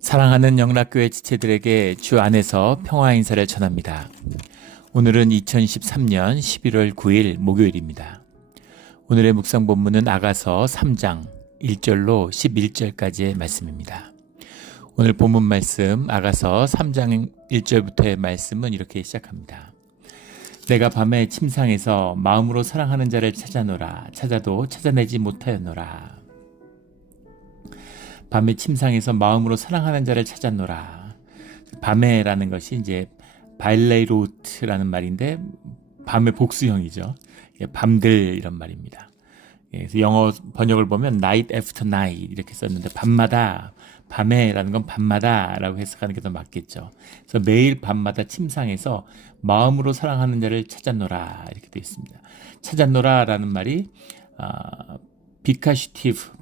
사랑하는 영락교회 지체들에게 주 안에서 평화 인사를 전합니다. 오늘은 2023년 11월 9일 목요일입니다. 오늘의 묵상 본문은 아가서 3장 1절로 11절까지의 말씀입니다. 오늘 본문 말씀 아가서 3장 1절부터의 말씀은 이렇게 시작합니다. 내가 밤에 침상에서 마음으로 사랑하는 자를 찾아노라. 찾아도 찾아내지 못하였노라. 밤에 침상에서 마음으로 사랑하는 자를 찾았노라. 밤에라는 것이 이제 바일레이로트라는 말인데 밤의 복수형이죠. 밤들 이런 말입니다. 그래서 영어 번역을 보면 night after night 이렇게 썼는데 밤마다, 밤에라는 건 밤마다라고 해석하는 게 더 맞겠죠. 그래서 매일 밤마다 침상에서 마음으로 사랑하는 자를 찾았노라 이렇게 되어 있습니다. 찾았노라라는 말이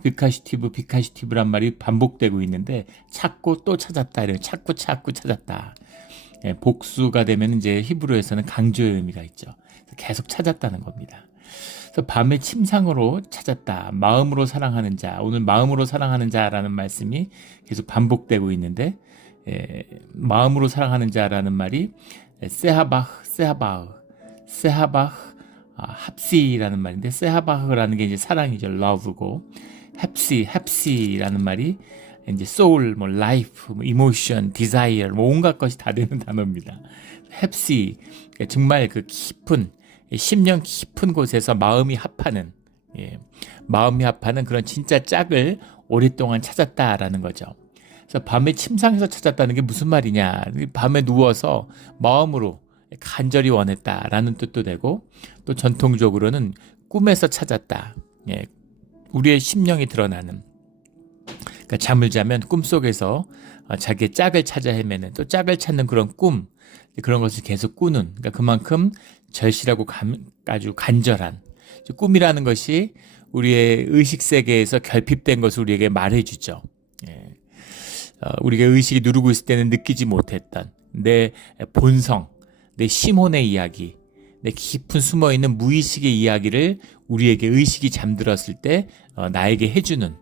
비카시티브란 말이 반복되고 있는데 찾고 또 찾았다, 이런 찾고 찾았다. 복수가 되면 이제 히브리어에서는 강조의 의미가 있죠. 계속 찾았다는 겁니다. 그래서 밤에 침상으로 찾았다. 마음으로 사랑하는 자. 오늘 마음으로 사랑하는 자라는 말씀이 계속 반복되고 있는데 마음으로 사랑하는 자라는 말이 세하바흐 합시라는 말인데 세하바흐라는 게 이제 사랑이죠. love고 헵시라는 말이 이제 soul, life, emotion, desire 온갖 것이 다 되는 단어입니다. 헵시 정말 그 깊은 심령 깊은 곳에서 마음이 합하는 그런 진짜 짝을 오랫동안 찾았다라는 거죠. 그래서 밤에 침상에서 찾았다는 게 무슨 말이냐? 밤에 누워서 마음으로 간절히 원했다라는 뜻도 되고, 또 전통적으로는 꿈에서 찾았다. 우리의 심령이 드러나는, 그러니까 잠을 자면 꿈속에서 자기의 짝을 찾아 헤매는, 또 짝을 찾는 그런 꿈, 그런 것을 계속 꾸는, 그러니까 그만큼 절실하고 아주 간절한 꿈이라는 것이 우리의 의식 세계에서 결핍된 것을 우리에게 말해주죠. 우리가 의식이 누르고 있을 때는 느끼지 못했던 내 본성, 내 심혼의 이야기, 내 깊은 숨어있는 무의식의 이야기를 우리에게 의식이 잠들었을 때 나에게 해주는,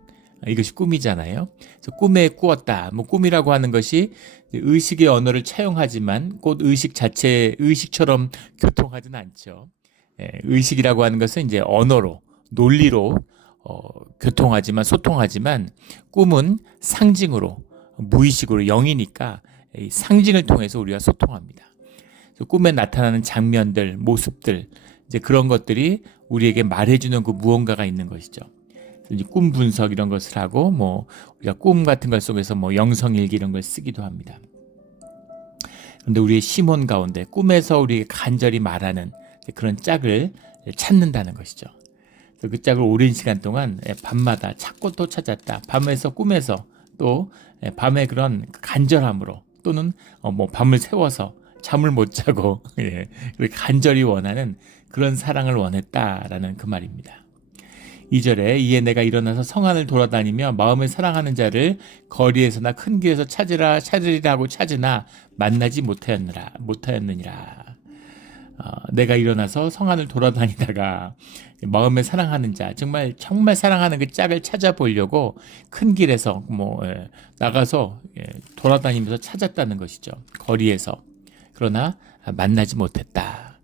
이것이 꿈이잖아요. 그래서 꿈에 꾸었다. 꿈이라고 하는 것이 의식의 언어를 차용하지만 곧 의식 자체 의식처럼 교통하지는 않죠. 의식이라고 하는 것은 이제 언어로, 논리로 교통하지만, 소통하지만 꿈은 상징으로, 무의식으로, 영이니까 상징을 통해서 우리가 소통합니다. 꿈에 나타나는 장면들, 모습들, 이제 그런 것들이 우리에게 말해주는 그 무언가가 있는 것이죠. 이제 꿈 분석 이런 것을 하고, 우리가 꿈 같은 것 속에서 영성일기 이런 걸 쓰기도 합니다. 그런데 우리의 심혼 가운데 꿈에서 우리에게 간절히 말하는 그런 짝을 찾는다는 것이죠. 그래서 그 짝을 오랜 시간 동안 밤마다 찾고 또 찾았다. 밤에서, 꿈에서, 또 밤에 그런 간절함으로, 또는 밤을 새워서 잠을 못 자고 간절히 원하는 그런 사랑을 원했다라는 그 말입니다. 2절에 이에 내가 일어나서 성 안을 돌아다니며 마음을 사랑하는 자를 거리에서나 큰 길에서 찾으리라고 찾으나 만나지 못하였느니라. 내가 일어나서 성 안을 돌아다니다가 마음에 사랑하는 자, 정말 사랑하는 그 짝을 찾아보려고 큰 길에서 나가서 돌아다니면서 찾았다는 것이죠. 거리에서. 그러나 만나지 못했다.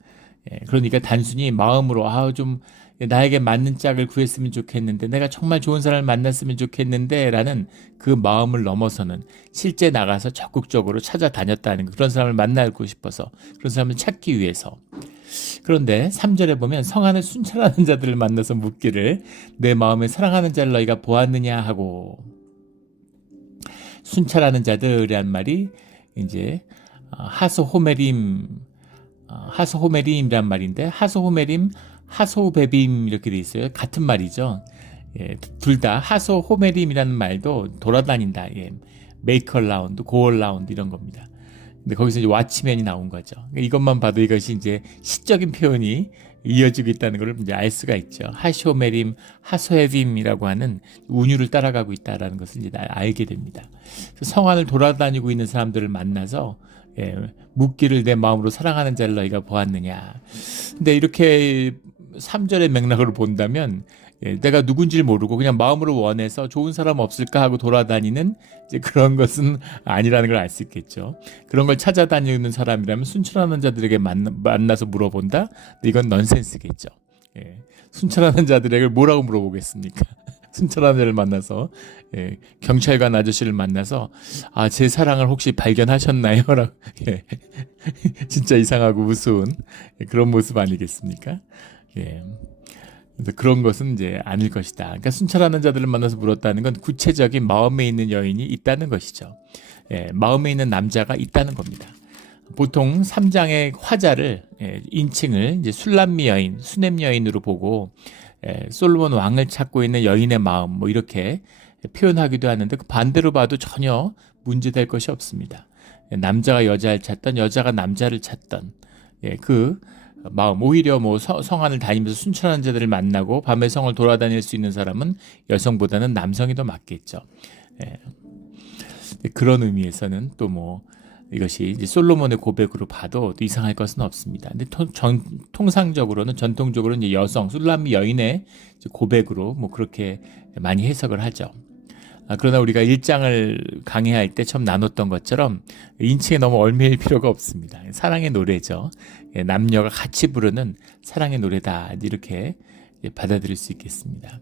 그러니까 단순히 마음으로 좀 나에게 맞는 짝을 구했으면 좋겠는데, 내가 정말 좋은 사람을 만났으면 좋겠는데 라는 그 마음을 넘어서는 실제 나가서 적극적으로 찾아다녔다는, 그런 사람을 만나고 싶어서, 그런 사람을 찾기 위해서. 그런데 3절에 보면 성 안에 순찰하는 자들을 만나서 묻기를 내 마음에 사랑하는 자를 너희가 보았느냐 하고, 순찰하는 자들이란 말이 이제 하소호메림이란 말인데, 하소베빔 이렇게 돼 있어요. 같은 말이죠. 둘 다 하소호메림이라는 말도 돌아다닌다. make a round, go around 이런 겁니다. 근데 거기서 이제 왓치맨이 나온 거죠. 이것만 봐도 이것이 이제 시적인 표현이 이어지고 있다는 걸 이제 알 수가 있죠. 하쇼메림, 하소헤빔이라고 하는 운율을 따라가고 있다라는 것을 이제 알게 됩니다. 성 안을 돌아다니고 있는 사람들을 만나서 묻기를 내 마음으로 사랑하는 자를 너희가 보았느냐. 근데 이렇게 3절의 맥락으로 본다면 내가 누군지를 모르고 그냥 마음으로 원해서 좋은 사람 없을까 하고 돌아다니는 이제 그런 것은 아니라는 걸 알 수 있겠죠. 그런 걸 찾아다니는 사람이라면 순천하는 자들에게 만나서 물어본다? 이건 넌센스겠죠. 순천하는 자들에게 뭐라고 물어보겠습니까? 순천하는 자를 만나서 경찰관 아저씨를 만나서 제 사랑을 혹시 발견하셨나요? 라고 진짜 이상하고 우스운 그런 모습 아니겠습니까? 그래서 그런 것은 이제 아닐 것이다. 그러니까 순찰하는 자들을 만나서 물었다는 건 구체적인 마음에 있는 여인이 있다는 것이죠. 마음에 있는 남자가 있다는 겁니다. 보통 3장의 화자를 인칭을 이제 술람미 여인, 수넴 여인으로 보고 솔로몬 왕을 찾고 있는 여인의 마음 뭐 이렇게 표현하기도 하는데 그 반대로 봐도 전혀 문제될 것이 없습니다. 남자가 여자를 찾던 여자가 남자를 찾던 그 마음, 오히려 뭐 성안을 다니면서 순천한 자들을 만나고 밤에 성을 돌아다닐 수 있는 사람은 여성보다는 남성이 더 맞겠죠. 그런 의미에서는 또 뭐 이것이 이제 솔로몬의 고백으로 봐도 또 이상할 것은 없습니다. 근데 통상적으로는 전통적으로는 이제 여성 술람미 여인의 고백으로 뭐 그렇게 많이 해석을 하죠. 그러나 우리가 1장을 강의할 때 처음 나눴던 것처럼 인칭에 너무 얽매일 필요가 없습니다. 사랑의 노래죠. 남녀가 같이 부르는 사랑의 노래다 이렇게 받아들일 수 있겠습니다.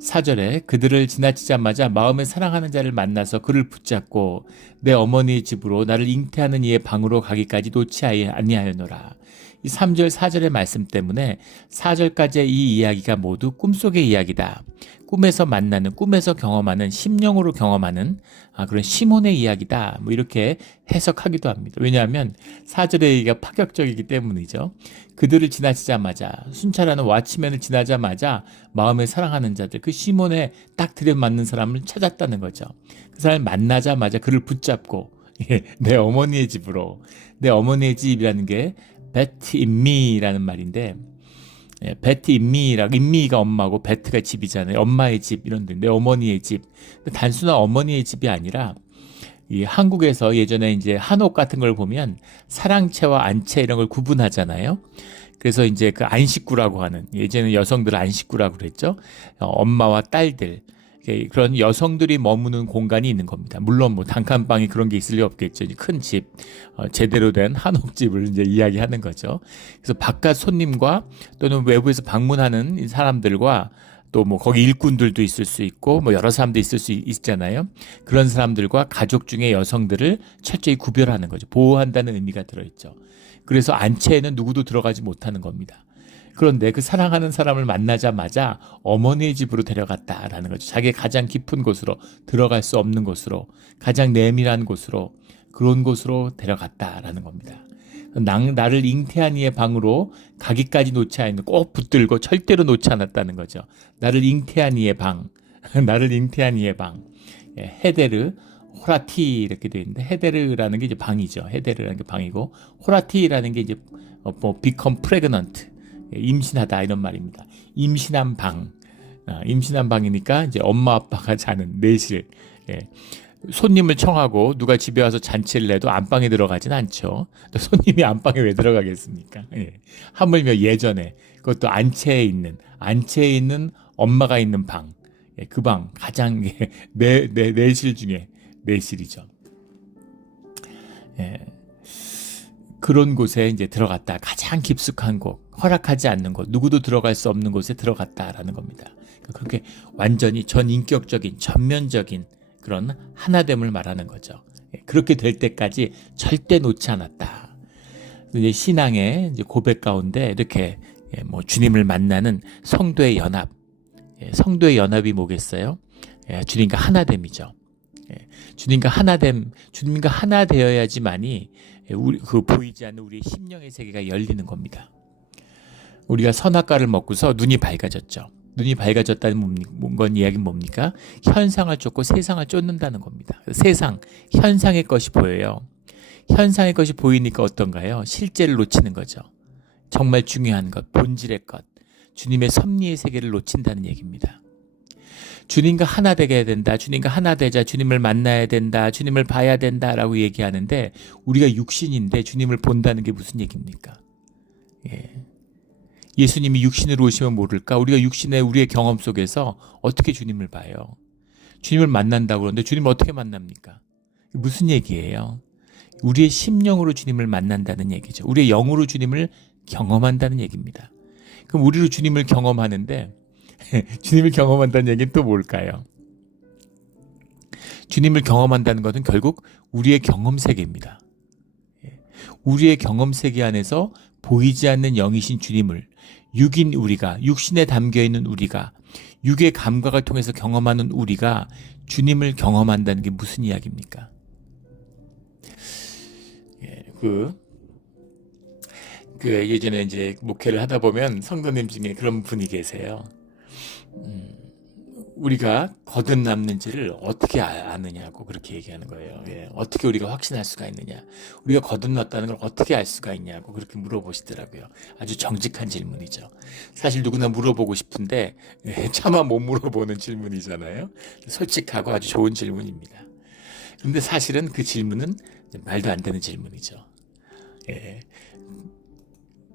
4절에 그들을 지나치자마자 마음에 사랑하는 자를 만나서 그를 붙잡고 내 어머니의 집으로 나를 잉태하는 이의 방으로 가기까지 놓지 아니하였노라. 이 3절 4절의 말씀 때문에 4절까지의 이 이야기가 모두 꿈속의 이야기다. 꿈에서 만나는, 꿈에서 경험하는, 심령으로 경험하는 그런 시몬의 이야기다. 뭐 이렇게 해석하기도 합니다. 왜냐하면 4절의 얘기가 파격적이기 때문이죠. 그들을 지나치자마자, 순찰하는 왓치맨을 지나자마자 마음에 사랑하는 자들, 그 시몬에 딱 들여맞는 사람을 찾았다는 거죠. 그 사람을 만나자마자 그를 붙잡고 내 어머니의 집으로, 내 어머니의 집이라는 게 베트 인미라는 말인데 베트 인미라고, 인미가 엄마고 베트가 집이잖아요. 엄마의 집 이런 데, 내 어머니의 집. 단순한 어머니의 집이 아니라 이 한국에서 예전에 이제 한옥 같은 걸 보면 사랑채와 안채 이런 걸 구분하잖아요. 그래서 이제 그 안식구라고 하는, 예전에 여성들 안식구라고 그랬죠. 엄마와 딸들, 그런 여성들이 머무는 공간이 있는 겁니다. 물론 뭐 단칸방이 그런 게 있을 리 없겠죠. 큰 집, 제대로 된 한옥집을 이제 이야기하는 거죠. 그래서 바깥 손님과 또는 외부에서 방문하는 사람들과 또 뭐 거기 일꾼들도 있을 수 있고 뭐 여러 사람도 있을 수 있잖아요. 그런 사람들과 가족 중에 여성들을 철저히 구별하는 거죠. 보호한다는 의미가 들어있죠. 그래서 안채에는 누구도 들어가지 못하는 겁니다. 그런데 그 사랑하는 사람을 만나자마자 어머니의 집으로 데려갔다라는 거죠. 자기의 가장 깊은 곳으로, 들어갈 수 없는 곳으로, 가장 내밀한 곳으로, 그런 곳으로 데려갔다라는 겁니다. 나를 잉태한 이의 방으로 가기까지 놓지 않는, 꼭 붙들고 절대로 놓지 않았다는 거죠. 나를 잉태한 이의 방, 나를 잉태한 이의 방. 헤데르, 호라티 이렇게 되어 있는데, 헤데르라는 게 이제 방이죠. 헤데르라는 게 방이고, 호라티라는 게 이제 become pregnant, 임신하다 이런 말입니다. 임신한 방, 임신한 방이니까 이제 엄마 아빠가 자는 내실. 손님을 청하고 누가 집에 와서 잔치를 내도 안방에 들어가진 않죠. 손님이 안방에 왜 들어가겠습니까? 하물며 예전에 그것도 안채에 있는 엄마가 있는 방, 그 방 가장 내실 중에 내실이죠. 그런 곳에 이제 들어갔다. 가장 깊숙한 곳, 허락하지 않는 곳, 누구도 들어갈 수 없는 곳에 들어갔다라는 겁니다. 그렇게 완전히 전인격적인, 전면적인 그런 하나됨을 말하는 거죠. 그렇게 될 때까지 절대 놓지 않았다. 이제 신앙의 이제 고백 가운데 이렇게 뭐 주님을 만나는 성도의 연합, 성도의 연합이 뭐겠어요? 주님과 하나됨이죠. 주님과 하나됨, 주님과 하나 되어야지만이 우리 그 보이지 않는 우리의 심령의 세계가 열리는 겁니다. 우리가 선악과를 먹고서 눈이 밝아졌죠. 눈이 밝아졌다는 건 이야기는 뭡니까? 현상을 쫓고 세상을 쫓는다는 겁니다. 세상, 현상의 것이 보여요. 현상의 것이 보이니까 어떤가요? 실제를 놓치는 거죠. 정말 중요한 것, 본질의 것, 주님의 섭리의 세계를 놓친다는 얘기입니다. 주님과 하나 되게 해야 된다. 주님과 하나 되자. 주님을 만나야 된다. 주님을 봐야 된다라고 얘기하는데 우리가 육신인데 주님을 본다는 게 무슨 얘기입니까? 예수님이 육신으로 오시면 모를까? 우리가 육신의 우리의 경험 속에서 어떻게 주님을 봐요? 주님을 만난다고 그러는데 주님을 어떻게 만납니까? 무슨 얘기예요? 우리의 심령으로 주님을 만난다는 얘기죠. 우리의 영으로 주님을 경험한다는 얘기입니다. 그럼 우리로 주님을 경험하는데 주님을 경험한다는 얘기는 또 뭘까요? 주님을 경험한다는 것은 결국 우리의 경험 세계입니다. 우리의 경험 세계 안에서 보이지 않는 영이신 주님을 육인 우리가, 육신에 담겨있는 우리가, 육의 감각을 통해서 경험하는 우리가 주님을 경험한다는 게 무슨 이야기입니까? 예전에 이제 목회를 하다 보면 성도님 중에 그런 분이 계세요. 우리가 거듭났는지를 어떻게 아느냐고 그렇게 얘기하는 거예요. 어떻게 우리가 확신할 수가 있느냐, 우리가 거듭났다는 걸 어떻게 알 수가 있냐고 그렇게 물어보시더라고요. 아주 정직한 질문이죠. 사실 누구나 물어보고 싶은데 차마 못 물어보는 질문이잖아요. 솔직하고 아주 좋은 질문입니다. 그런데 사실은 그 질문은 말도 안 되는 질문이죠.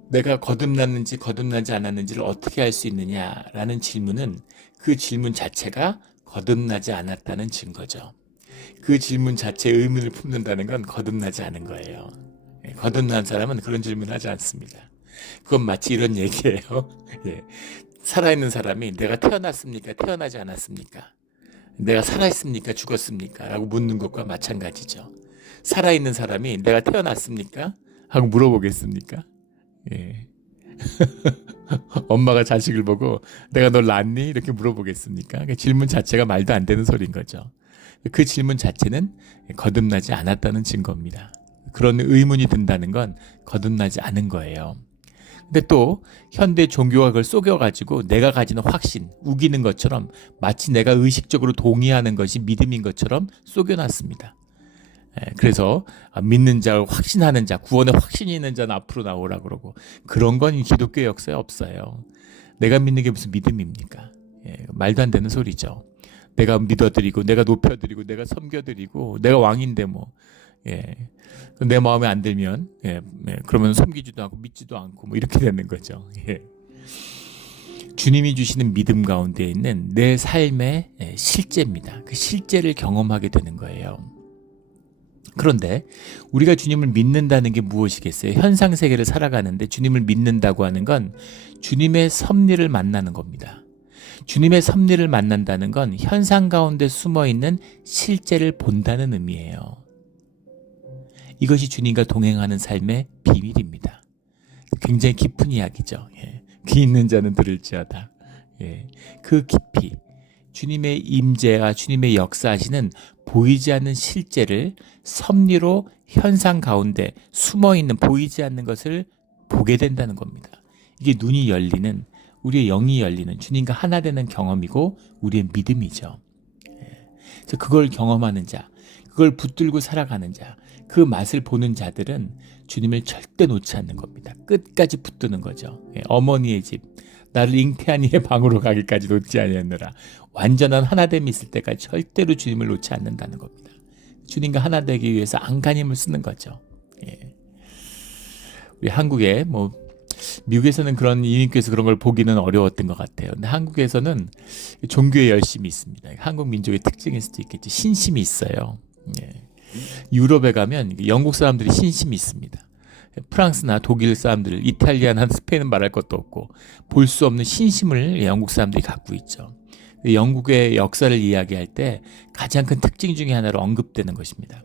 내가 거듭났는지 거듭나지 않았는지를 어떻게 알 수 있느냐라는 질문은 그 질문 자체가 거듭나지 않았다는 증거죠. 그 질문 자체에 의문을 품는다는 건 거듭나지 않은 거예요. 거듭난 사람은 그런 질문을 하지 않습니다. 그건 마치 이런 얘기예요. 살아있는 사람이 내가 태어났습니까? 태어나지 않았습니까? 내가 살아있습니까? 죽었습니까? 라고 묻는 것과 마찬가지죠. 살아있는 사람이 내가 태어났습니까? 하고 물어보겠습니까? 엄마가 자식을 보고 내가 널 낳았니? 이렇게 물어보겠습니까? 그 질문 자체가 말도 안 되는 소리인 거죠. 그 질문 자체는 거듭나지 않았다는 증거입니다. 그런 의문이 든다는 건 거듭나지 않은 거예요. 근데 또 현대 종교가 그걸 속여가지고 내가 가지는 확신, 우기는 것처럼 마치 내가 의식적으로 동의하는 것이 믿음인 것처럼 속여놨습니다. 그래서 믿는 자, 확신하는 자, 구원에 확신이 있는 자는 앞으로 나오라 그러고, 그런 건 기독교 역사에 없어요. 내가 믿는 게 무슨 믿음입니까? 말도 안 되는 소리죠. 내가 믿어드리고 내가 높여드리고 내가 섬겨드리고 내가 왕인데 뭐 내 마음에 안 들면 그러면 섬기지도 않고 믿지도 않고 뭐 이렇게 되는 거죠. 주님이 주시는 믿음 가운데 있는 내 삶의 실제입니다. 그 실제를 경험하게 되는 거예요. 그런데 우리가 주님을 믿는다는 게 무엇이겠어요? 현상 세계를 살아가는데 주님을 믿는다고 하는 건 주님의 섭리를 만나는 겁니다. 주님의 섭리를 만난다는 건 현상 가운데 숨어있는 실제를 본다는 의미예요. 이것이 주님과 동행하는 삶의 비밀입니다. 굉장히 깊은 이야기죠. 귀 있는 자는 들을지어다. 그 깊이, 주님의 임재와 주님의 역사하시는 보이지 않는 실제를 섭리로 현상 가운데 숨어있는 보이지 않는 것을 보게 된다는 겁니다. 이게 눈이 열리는, 우리의 영이 열리는 주님과 하나 되는 경험이고 우리의 믿음이죠. 그래서 그걸 경험하는 자, 그걸 붙들고 살아가는 자, 그 맛을 보는 자들은 주님을 절대 놓지 않는 겁니다. 끝까지 붙드는 거죠. 어머니의 집, 나를 잉태한 이의 방으로 가기까지 놓지 아니하느라, 완전한 하나됨이 있을 때까지 절대로 주님을 놓지 않는다는 겁니다. 주님과 하나 되기 위해서 안간힘을 쓰는 거죠. 우리 한국에 미국에서는 그런 이민교에서 그런 걸 보기는 어려웠던 것 같아요. 근데 한국에서는 종교에 열심이 있습니다. 한국 민족의 특징일 수도 있겠지. 신심이 있어요. 유럽에 가면 영국 사람들이 신심이 있습니다. 프랑스나 독일 사람들, 이탈리아나 스페인은 말할 것도 없고 볼 수 없는 신심을 영국 사람들이 갖고 있죠. 영국의 역사를 이야기할 때 가장 큰 특징 중에 하나로 언급되는 것입니다.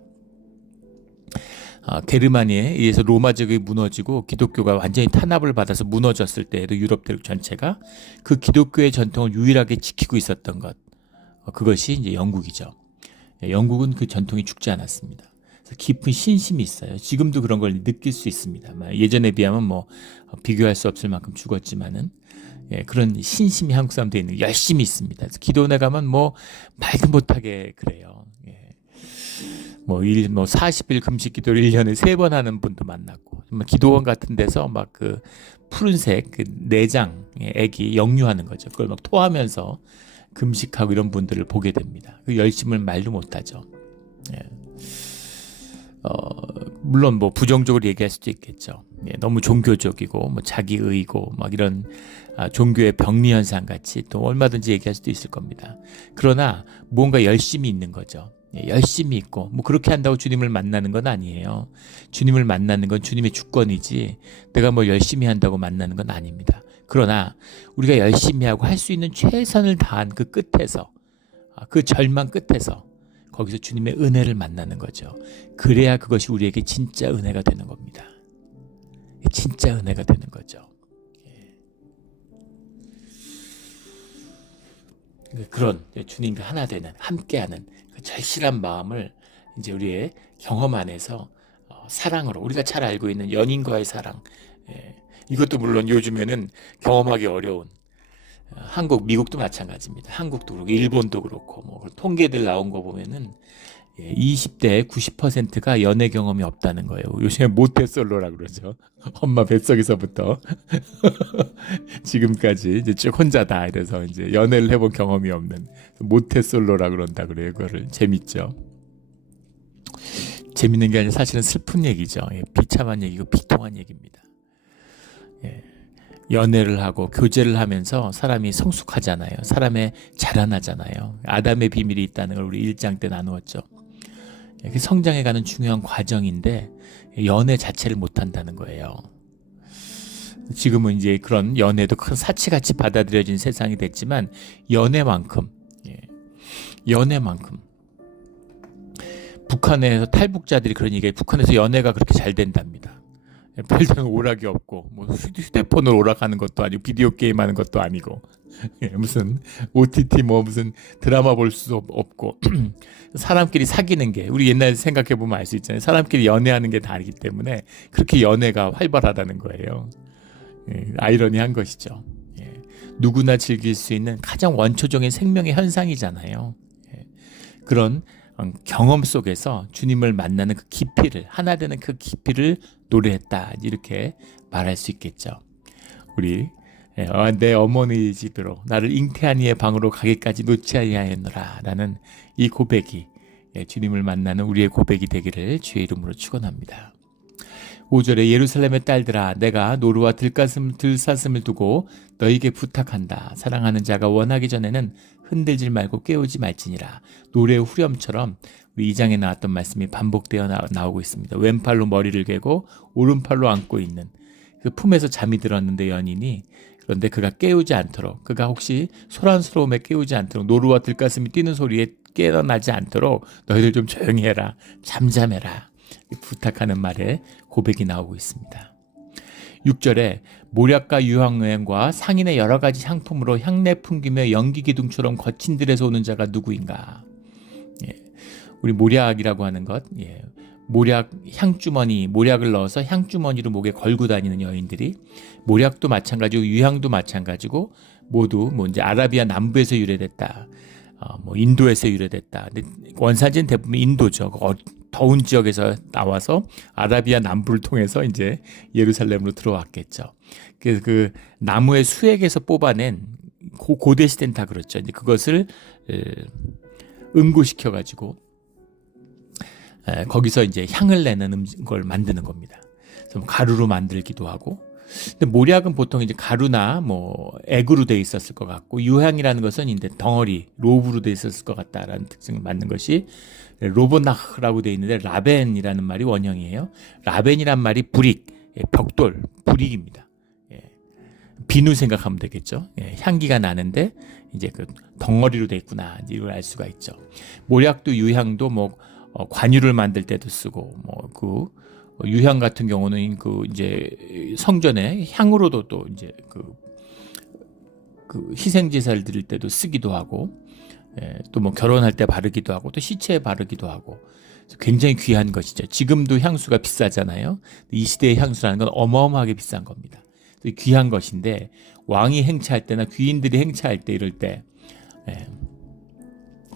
게르마니에 의해서 로마 제국이 무너지고 기독교가 완전히 탄압을 받아서 무너졌을 때에도 유럽 대륙 전체가 그 기독교의 전통을 유일하게 지키고 있었던 것, 그것이 이제 영국이죠. 영국은 그 전통이 죽지 않았습니다. 그래서 깊은 신심이 있어요. 지금도 그런 걸 느낄 수 있습니다. 예전에 비하면 비교할 수 없을 만큼 죽었지만은 그런 신심이 한국 사람들이 있는 열심히 있습니다. 그래서 기도원에 가면 말도 못하게 그래요. 40일 금식 기도를 1년에 3번 하는 분도 만났고, 기도원 같은 데서 그 푸른색 그 내장 애기 역류하는 거죠. 그걸 토하면서 금식하고 이런 분들을 보게 됩니다. 그 열심을 말도 못하죠. 물론 뭐 부정적으로 얘기할 수도 있겠죠. 예, 너무 종교적이고 뭐 자기의고 막 이런 종교의 병리 현상 같이 또 얼마든지 얘기할 수도 있을 겁니다. 그러나 뭔가 열심이 있는 거죠. 예, 열심이 있고 뭐 그렇게 한다고 주님을 만나는 건 아니에요. 주님을 만나는 건 주님의 주권이지 내가 뭐 열심히 한다고 만나는 건 아닙니다. 그러나 우리가 열심히 하고 할 수 있는 최선을 다한 그 끝에서 그 절망 끝에서 거기서 주님의 은혜를 만나는 거죠. 그래야 그것이 우리에게 진짜 은혜가 되는 겁니다. 진짜 은혜가 되는 거죠. 그런 주님과 하나 되는 함께하는 그 절실한 마음을 이제 우리의 경험 안에서 사랑으로 우리가 잘 알고 있는 연인과의 사랑, 이것도 물론 요즘에는 경험하기 어려운 한국, 미국도 마찬가지입니다. 한국도 그렇고 일본도 그렇고 뭐 통계들 나온 거 보면은 20대 90%가 연애 경험이 없다는 거예요. 요즘에 모태솔로라 그러죠. 엄마 뱃속에서부터 지금까지 이제 쭉 혼자다 이래서 이제 연애를 해본 경험이 없는 모태솔로라 그런다 그래요. 그거를 재밌죠. 재밌는 게 아니라 사실은 슬픈 얘기죠. 비참한 얘기고 비통한 얘기입니다. 연애를 하고 교제를 하면서 사람이 성숙하잖아요. 사람의 자라나잖아요. 아담의 비밀이 있다는 걸 우리 1장 때 나누었죠. 성장해가는 중요한 과정인데 연애 자체를 못한다는 거예요. 지금은 이제 그런 연애도 큰 사치같이 받아들여진 세상이 됐지만 연애만큼 북한에서 탈북자들이 그런 얘기해요. 북한에서 연애가 그렇게 잘 된답니다. 별다른 오락이 없고 뭐 휴대폰을 오락하는 것도 아니고 비디오 게임 하는 것도 아니고 무슨 OTT 뭐 무슨 드라마 볼 수도 없고 사람끼리 사귀는 게 우리 옛날에 생각해 보면 알 수 있잖아요. 사람끼리 연애하는 게 다르기 때문에 그렇게 연애가 활발하다는 거예요. 아이러니한 것이죠. 누구나 즐길 수 있는 가장 원초적인 생명의 현상이잖아요. 그런 경험 속에서 주님을 만나는 그 깊이를 하나 되는 그 깊이를 노래했다 이렇게 말할 수 있겠죠. 우리 내 어머니 집으로 나를 잉태한 이의 방으로 가기까지 놓지 아니하였노라 라는 이 고백이 주님을 만나는 우리의 고백이 되기를 주의 이름으로 축원합니다. 5절에 예루살렘의 딸들아 내가 노루와 들사슴을 두고 너에게 부탁한다. 사랑하는 자가 원하기 전에는 흔들질 말고 깨우지 말지니라. 노래의 후렴처럼 우리 2장에 나왔던 말씀이 반복되어 나오고 있습니다. 왼팔로 머리를 괴고 오른팔로 안고 있는 그 품에서 잠이 들었는데 연인이 그런데 그가 깨우지 않도록 그가 혹시 소란스러움에 깨우지 않도록 노루와 들가슴이 뛰는 소리에 깨어나지 않도록 너희들 좀 조용히 해라. 잠잠해라. 부탁하는 말에 고백이 나오고 있습니다. 6절에 모략과 유황여행과 상인의 여러 가지 향품으로 향내 풍기며 연기 기둥처럼 거친 들에서 오는 자가 누구인가? 우리 모략이라고 하는 것, 모략 향주머니, 모략을 넣어서 향주머니로 목에 걸고 다니는 여인들이 모략도 마찬가지고 유향도 마찬가지고 모두 뭐 이제 아라비아 남부에서 유래됐다. 뭐 인도에서 유래됐다. 근데 원산지는 대부분 인도죠. 더운 지역에서 나와서 아라비아 남부를 통해서 이제 예루살렘으로 들어왔겠죠. 그래서 그 나무의 수액에서 뽑아낸 고대 시대는 다 그렇죠. 이제 그것을 응고시켜 가지고 거기서 이제 향을 내는 걸 만드는 겁니다. 그래서 가루로 만들기도 하고. 근데 모략은 보통 이제 가루나 뭐 액으로 돼 있었을 것 같고 유향이라는 것은 이제 덩어리 로브로 돼 있었을 것 같다라는 특징을 맞는 것이 로보나흐라고 돼 있는데 라벤이라는 말이 원형이에요. 라벤이란 말이 브릭, 벽돌, 브릭입니다. 비누 생각하면 되겠죠. 향기가 나는데 이제 그 덩어리로 돼 있구나 이걸 알 수가 있죠. 모략도 유향도 뭐 관유를 만들 때도 쓰고 뭐 그 유향 같은 경우는 그 이제 성전에 향으로도 또 이제 그 희생 제사를 드릴 때도 쓰기도 하고 또 뭐 결혼할 때 바르기도 하고 또 시체에 바르기도 하고 굉장히 귀한 것이죠. 지금도 향수가 비싸잖아요. 이 시대의 향수라는 건 어마어마하게 비싼 겁니다. 귀한 것인데 왕이 행차할 때나 귀인들이 행차할 때 이럴 때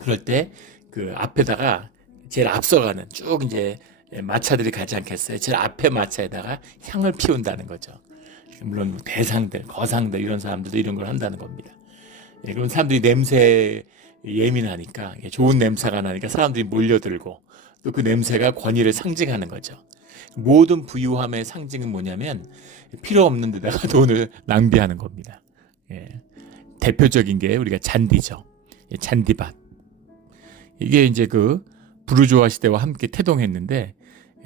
그럴 때 그 앞에다가 제일 앞서가는 쭉 이제 마차들이 가지 않겠어요. 제일 앞에 마차에다가 향을 피운다는 거죠. 물론 대상들, 거상들 이런 사람들도 이런 걸 한다는 겁니다. 그럼 사람들이 냄새 예민하니까 좋은 냄새가 나니까 사람들이 몰려들고 또 그 냄새가 권위를 상징하는 거죠. 모든 부유함의 상징은 뭐냐면 필요 없는 데다가 돈을 낭비하는 겁니다. 예. 대표적인 게 우리가 잔디죠. 예, 잔디밭. 이게 이제 그 부르주아 시대와 함께 태동했는데,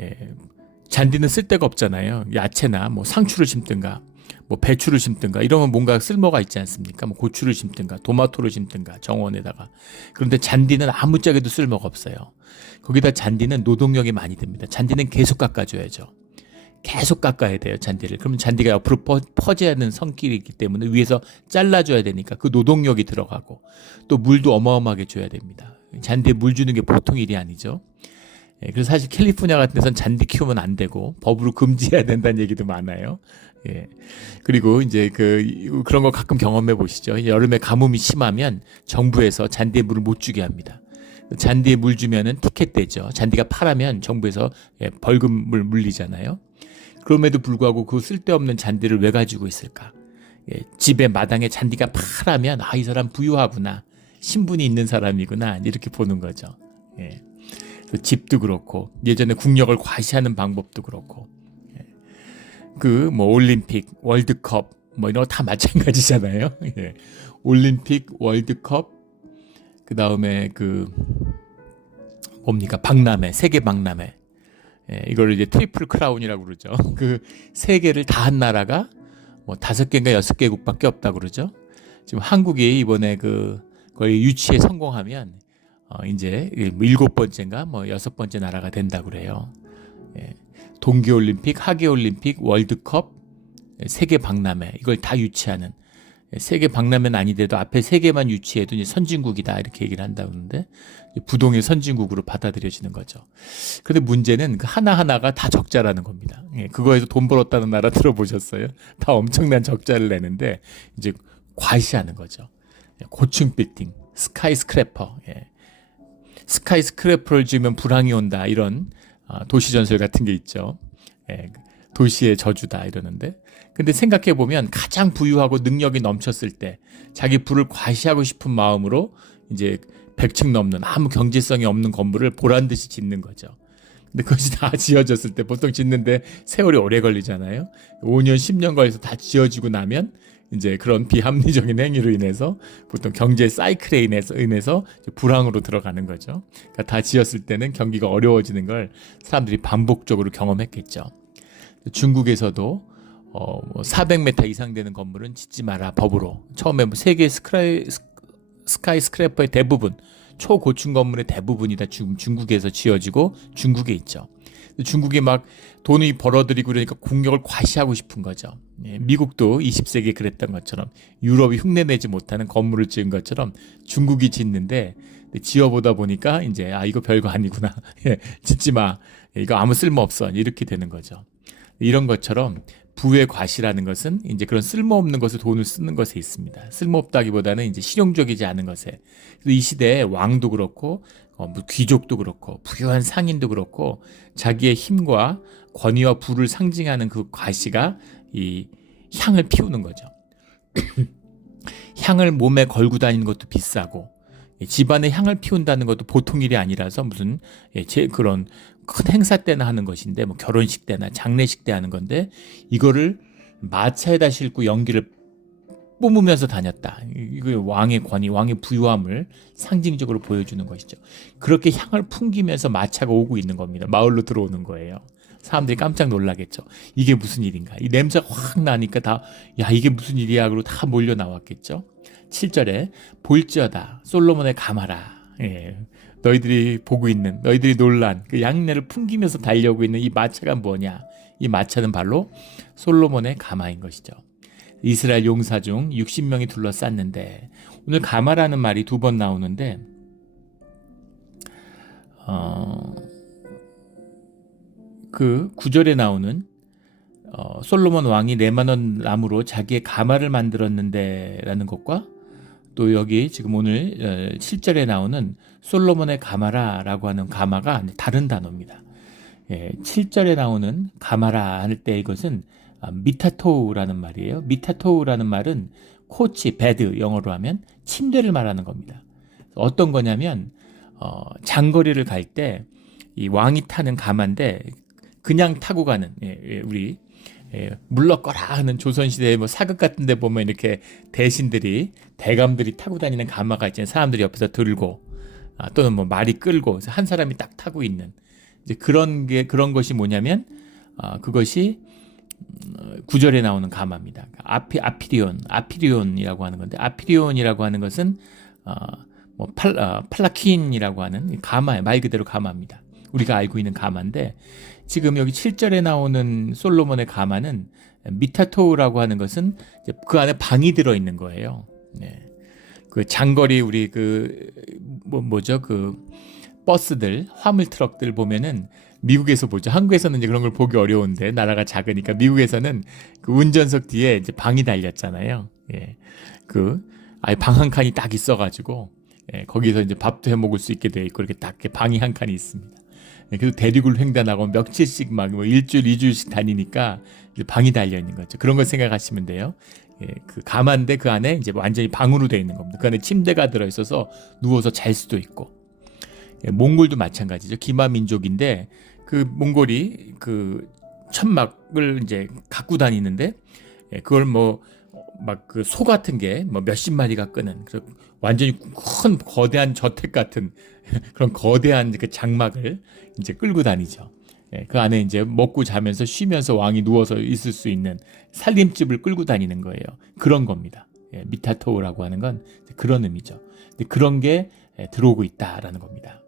예, 잔디는 쓸데가 없잖아요. 야채나 뭐 상추를 심든가 뭐 배추를 심든가 이러면 뭔가 쓸모가 있지 않습니까? 뭐 고추를 심든가 토마토를 심든가 정원에다가. 그런데 잔디는 아무짝에도 쓸모가 없어요. 거기다 잔디는 노동력이 많이 듭니다. 잔디는 계속 깎아줘야죠. 계속 깎아야 돼요, 잔디를. 그러면 잔디가 옆으로 퍼져야 하는 성질이 있기 때문에 위에서 잘라줘야 되니까 그 노동력이 들어가고 또 물도 어마어마하게 줘야 됩니다. 잔디에 물 주는 게 보통 일이 아니죠. 예, 그래서 사실 캘리포니아 같은 데서는 잔디 키우면 안 되고 법으로 금지해야 된다는 얘기도 많아요. 예. 그리고 이제 그런 거 가끔 경험해 보시죠. 여름에 가뭄이 심하면 정부에서 잔디에 물을 못 주게 합니다. 잔디에 물 주면은 티켓 떼죠. 잔디가 파라면 정부에서 벌금을 물리잖아요. 그럼에도 불구하고 그 쓸데없는 잔디를 왜 가지고 있을까? 예, 집에 마당에 잔디가 파라면 이 사람 부유하구나, 신분이 있는 사람이구나 이렇게 보는 거죠. 예. 집도 그렇고 예전에 국력을 과시하는 방법도 그렇고, 그 뭐 올림픽, 월드컵 뭐 이런 거 다 마찬가지잖아요. 예. 올림픽, 월드컵, 그 다음에 뭡니까, 박람회, 세계 박람회. 예, 이걸 이제 트리플 크라운이라고 그러죠. 그 세 개를 다 한 나라가 뭐 5개인가 6개국밖에 없다 그러죠. 지금 한국이 이번에 거의 유치에 성공하면 이제 7번째인가 뭐 6번째 나라가 된다 그래요. 예. 동계올림픽, 하계올림픽, 월드컵, 세계 박람회 이걸 다 유치하는, 세계 박람회는 아니더라도 앞에 3개만 유치해도 이제 선진국이다 이렇게 얘기를 한다고 하는데 부동의 선진국으로 받아들여지는 거죠. 그런데 문제는 그 하나하나가 다 적자라는 겁니다. 예, 그거에서 돈 벌었다는 나라 들어보셨어요? 다 엄청난 적자를 내는데 이제 과시하는 거죠. 고층 빌딩, 스카이스크래퍼. 예. 스카이스크래퍼를 지으면 불황이 온다 이런 도시전설 같은 게 있죠. 예, 도시의 저주다 이러는데, 근데 생각해 보면 가장 부유하고 능력이 넘쳤을 때 자기 부를 과시하고 싶은 마음으로 이제 100층 넘는 아무 경제성이 없는 건물을 보란 듯이 짓는 거죠. 근데 그것이 다 지어졌을 때 보통 짓는데 세월이 오래 걸리잖아요. 5년, 10년 걸려서 다 지어지고 나면 이제 그런 비합리적인 행위로 인해서 보통 경제 사이클에 인해서 불황으로 들어가는 거죠. 그러니까 다 지었을 때는 경기가 어려워지는 걸 사람들이 반복적으로 경험했겠죠. 중국에서도 400m 이상 되는 건물은 짓지 마라 법으로. 처음에 세계 스카이스크래퍼의 대부분, 초고층 건물의 대부분이 다 지금 중국에서 지어지고 중국에 있죠. 중국이 막 돈이 벌어들이고 그러니까 국력을 과시하고 싶은 거죠. 예, 미국도 20세기에 그랬던 것처럼 유럽이 흉내내지 못하는 건물을 지은 것처럼 중국이 짓는데, 지어보다 보니까 이제 이거 별거 아니구나. 예, 짓지 마. 이거 아무 쓸모 없어. 이렇게 되는 거죠. 이런 것처럼 부의 과시라는 것은 이제 그런 쓸모없는 것에 돈을 쓰는 것에 있습니다. 쓸모없다기보다는 이제 실용적이지 않은 것에. 그래서 이 시대에 왕도 그렇고 귀족도 그렇고 부유한 상인도 그렇고 자기의 힘과 권위와 부를 상징하는 그 과시가 이 향을 피우는 거죠. 향을 몸에 걸고 다니는 것도 비싸고 집안에 향을 피운다는 것도 보통 일이 아니라서 무슨 그런 큰 행사 때나 하는 것인데, 뭐 결혼식 때나 장례식 때 하는 건데 이거를 마차에다 싣고 연기를 뿜으면서 다녔다. 이거 왕의 권위, 왕의 부유함을 상징적으로 보여주는 것이죠. 그렇게 향을 풍기면서 마차가 오고 있는 겁니다. 마을로 들어오는 거예요. 사람들이 깜짝 놀라겠죠. 이게 무슨 일인가. 이 냄새가 확 나니까 다 이게 무슨 일이야 그러고 다 몰려 나왔겠죠. 7절에 볼지어다 솔로몬의 가마라. 예. 너희들이 보고 있는, 너희들이 놀란 그 향내를 풍기면서 달려오고 있는 이 마차가 뭐냐. 이 마차는 바로 솔로몬의 가마인 것이죠. 이스라엘 용사 중 60명이 둘러쌌는데, 오늘 가마라는 말이 2번 나오는데 그 9절에 나오는 솔로몬 왕이 레바논 나무로 자기의 가마를 만들었는데 라는 것과, 또 여기 지금 오늘 7절에 나오는 솔로몬의 가마라라고 하는 가마가 다른 단어입니다. 7절에 나오는 가마라 할 때 이것은 미타토우라는 말이에요. 미타토우라는 말은 코치, 베드, 영어로 하면 침대를 말하는 겁니다. 어떤 거냐면 장거리를 갈 때 이 왕이 타는 가마인데 그냥 타고 가는 우리 물러거라 하는 조선시대의 뭐 사극 같은 데 보면 이렇게 대신들이 대감들이 타고 다니는 가마가 있잖아요. 사람들이 옆에서 들고 또는 뭐 말이 끌고 한 사람이 딱 타고 있는 이제 그런 것이 뭐냐면 그것이 구절에 나오는 가마입니다. 아피리온이라고 하는 건데 아피리온이라고 하는 것은 뭐 팔라퀸이라고 하는 가마예요. 말 그대로 가마입니다. 우리가 알고 있는 가마인데 지금 여기 7절에 나오는 솔로몬의 가마는 미타토우라고 하는 것은 그 안에 방이 들어 있는 거예요. 네. 그 장거리 우리 뭐죠? 그 버스들, 화물 트럭들 보면은 미국에서 보죠. 한국에서는 이제 그런 걸 보기 어려운데 나라가 작으니까 미국에서는 그 운전석 뒤에 이제 방이 달렸잖아요. 예. 아예 방 한 칸이 딱 있어가지고 거기서 이제 밥도 해 먹을 수 있게 돼 있고 이렇게 딱 방이 한 칸이 있습니다. 그래서 대륙을 횡단하고 며칠씩 막 뭐 일주일, 이주일씩 다니니까 이제 방이 달려 있는 거죠. 그런 걸 생각하시면 돼요. 그 가마인데 그 안에 이제 완전히 방으로 되어 있는 겁니다. 그 안에 침대가 들어 있어서 누워서 잘 수도 있고. 몽골도 마찬가지죠. 기마 민족인데 그 몽골이 그 천막을 이제 갖고 다니는데 그걸 뭐 막 그 소 같은 게 뭐 몇십 마리가 끄는 완전히 큰 거대한 저택 같은 그런 거대한 그 장막을 이제 끌고 다니죠. 그 안에 이제 먹고 자면서 쉬면서 왕이 누워서 있을 수 있는 살림집을 끌고 다니는 거예요. 그런 겁니다. 미타토우라고 하는 건 그런 의미죠. 근데 그런 게 들어오고 있다라는 겁니다.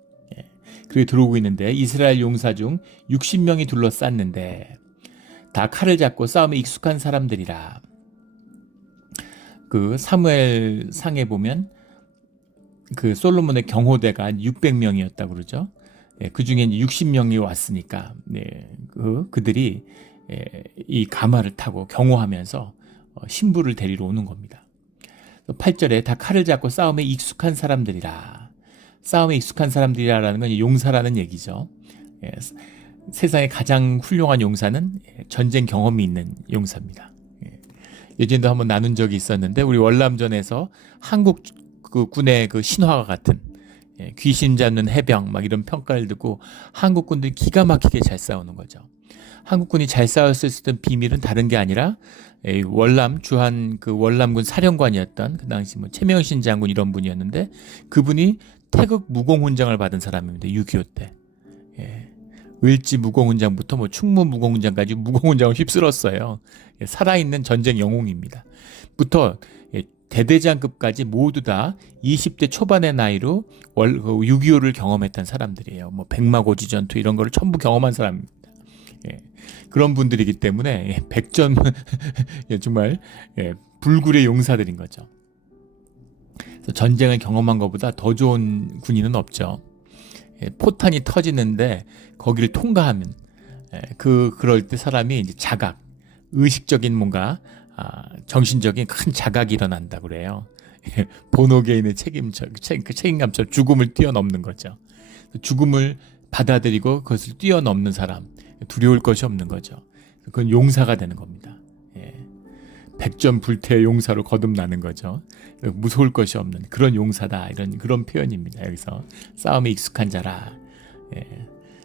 그게 들어오고 있는데 이스라엘 용사 중 60명이 둘러쌌는데 다 칼을 잡고 싸움에 익숙한 사람들이라. 그 사무엘 상에 보면 그 솔로몬의 경호대가 한 600명이었다고 그러죠. 그 중에 60명이 왔으니까 그들이 이 가마를 타고 경호하면서 신부를 데리러 오는 겁니다. 8절에 다 칼을 잡고 싸움에 익숙한 사람들이라. 싸움에 익숙한 사람들이라는 건 용사라는 얘기죠. 세상에 가장 훌륭한 용사는 전쟁 경험이 있는 용사입니다. 예전에도 한번 나눈 적이 있었는데 우리 월남전에서 한국 그 군의 그 신화와 같은 귀신 잡는 해병 막 이런 평가를 듣고 한국 군들이 기가 막히게 잘 싸우는 거죠. 한국 군이 잘 싸웠을 수 있던 비밀은 다른 게 아니라 월남 주한 그 월남군 사령관이었던 그 당시 뭐 최명신 장군 이런 분이었는데 그분이 태극 무공훈장을 받은 사람입니다. 6.25 때. 을지 무공훈장부터 뭐 충무 무공훈장까지 무공훈장을 휩쓸었어요. 살아있는 전쟁 영웅입니다. 부터 대대장급까지 모두 다 20대 초반의 나이로 6.25를 경험했던 사람들이에요. 뭐 백마고지 전투 이런 거를 전부 경험한 사람입니다. 그런 분들이기 때문에 백전 정말 불굴의 용사들인 거죠. 그래서 전쟁을 경험한 것보다 더 좋은 군인은 없죠. 포탄이 터지는데 거기를 통과하면 그럴 때 사람이 이제 자각, 의식적인 뭔가 정신적인 큰 자각이 일어난다 그래요. 본호개인의 책임감처럼 죽음을 뛰어넘는 거죠. 죽음을 받아들이고 그것을 뛰어넘는 사람, 두려울 것이 없는 거죠. 그건 용사가 되는 겁니다. 백전불태의 용사로 거듭나는 거죠. 무서울 것이 없는 그런 용사다 그런 표현입니다. 여기서 싸움에 익숙한 자라,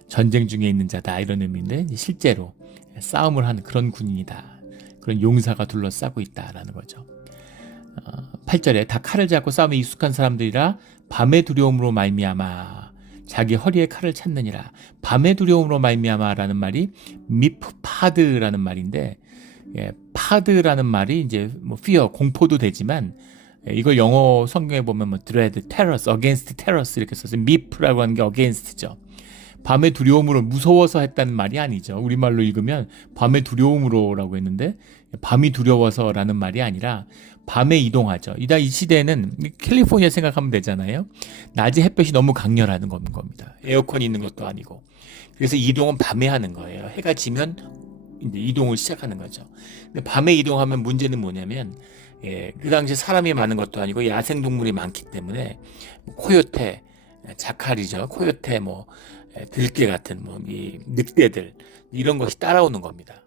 전쟁 중에 있는 자다 이런 의미인데 실제로 싸움을 하는 그런 군인이다. 그런 용사가 둘러싸고 있다라는 거죠. 8절에 다 칼을 잡고 싸움에 익숙한 사람들이라 밤의 두려움으로 말미암아 자기 허리에 칼을 찾느니라. 밤의 두려움으로 말미암아라는 말이 미프파드라는 말인데 파드라는 말이 이제 뭐 fear 공포도 되지만 이걸 영어 성경에 보면 뭐 dread, terrors, against terrors 이렇게 써서 미프라고 하는 게 against죠. 밤의 두려움으로 무서워서 했다는 말이 아니죠. 우리말로 읽으면 밤의 두려움으로라고 했는데 밤이 두려워서라는 말이 아니라 밤에 이동하죠. 이 시대에는 캘리포니아 생각하면 되잖아요. 낮에 햇볕이 너무 강렬한 겁니다. 에어컨이 있는 것도 아니고. 그래서 이동은 밤에 하는 거예요. 해가 지면 이제 이동을 시작하는 거죠. 근데 밤에 이동하면 문제는 뭐냐면 그 당시 사람이 많은 것도 아니고 야생동물이 많기 때문에 코요테, 자칼이죠. 코요테, 뭐 들개 같은 뭐 이 늑대들 이런 것이 따라오는 겁니다.